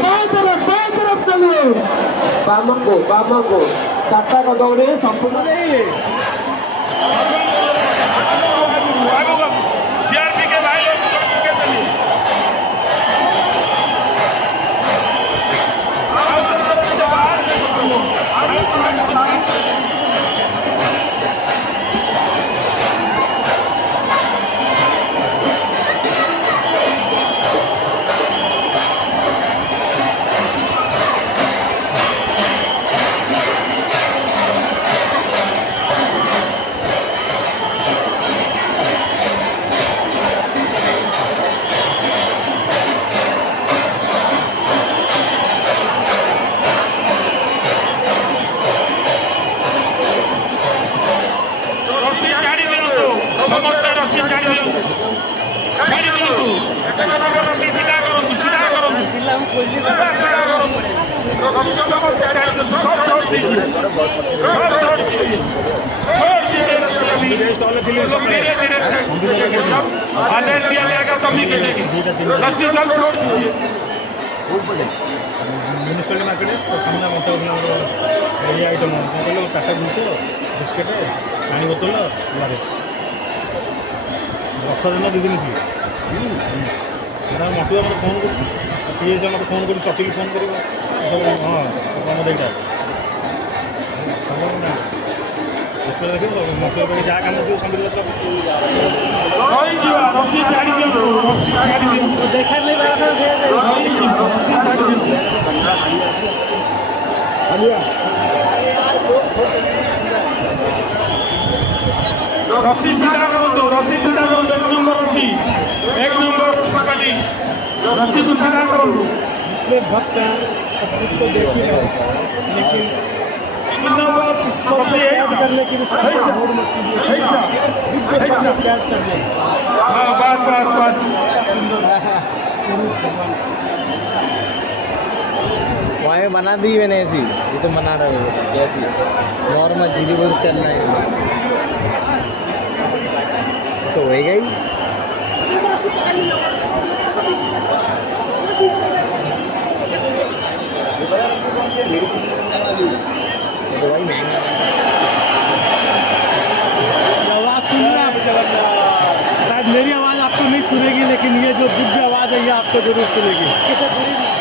बाएं तरफ चलिए बामा को चारटा को दौड़े संपूर्ण सीआरपी के भाई लोग आदेश दिया जाएगा तभी गिरेगी रस्सी सब छोड़ दीजिए म्यूनिसिपालिटी मार्केट सामने मत ये आइटम काटा जिनिस बिस्केट पानी बोतल ओआरएस ବର୍ଷା ଦିନ 2 ଦିନ ଥିବ ମଟୁ ଆମର ଫୋନ୍ କରୁଛି କିଏ ଯେ ମୋତେ ଫୋନ୍ କରି ଚଟିକି ଫୋନ୍ କରିବ ହଁ ଆମ ଦେଇଟା ଦେଖିବ ମଟୁ ଏବେ ଯାହା କାମ ଥିବ ସମ୍ବିତ रस्सी सीधा करो तो रस्सी सीधा करो 1 नंबर रस्सी 1 नंबर पकड़ी रस्सी को सीधा करो इतने भक्त हैं सब कुछ तो देखिए लेकिन नंबर रस्सी करने के लिए हाँ बस बस बस वहाँ बना दी मैंने ऐसी ये तो मना रहे हो कैसी नॉर्मल जीरी बोल चलना है तो होएगा ही आवाज़ सुन रहे हैं शायद मेरी आवाज़ आपको नहीं सुनेगी लेकिन ये जो दिव्य आवाज़ है ये आपको जरूर सुनेगी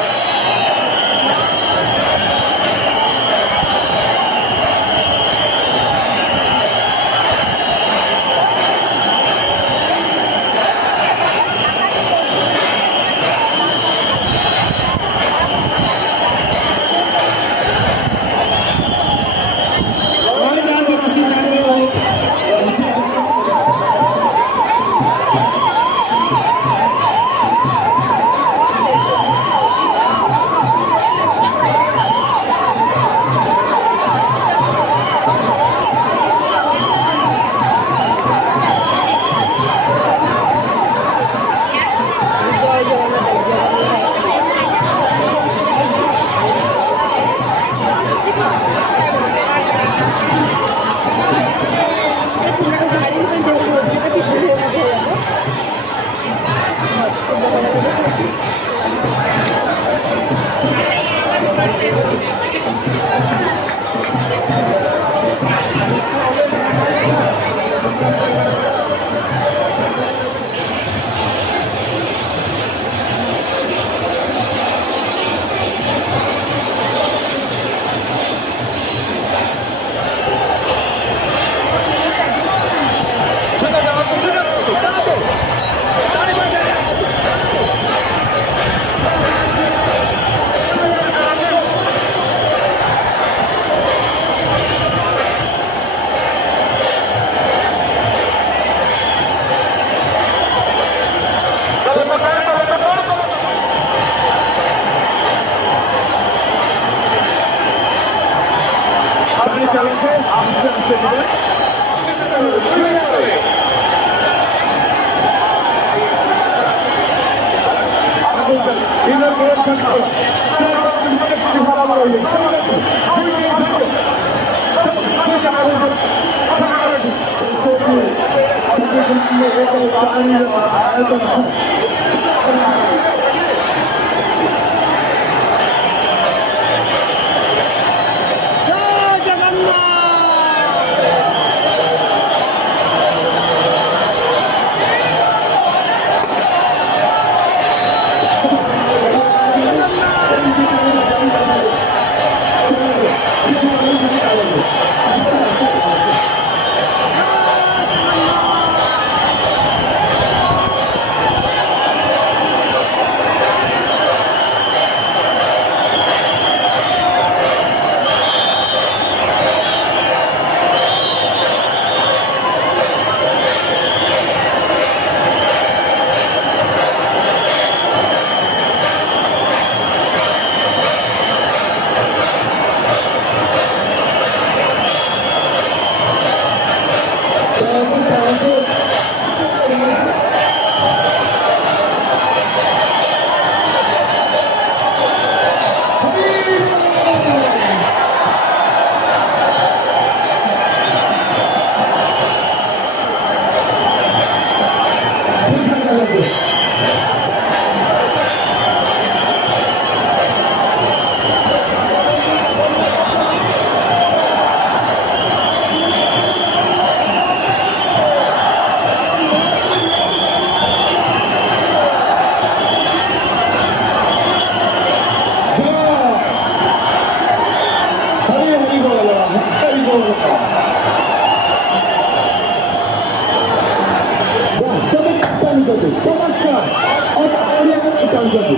ଚାଲୁଛନ୍ତି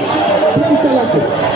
ଠିକ ଚାଲନ୍ତୁ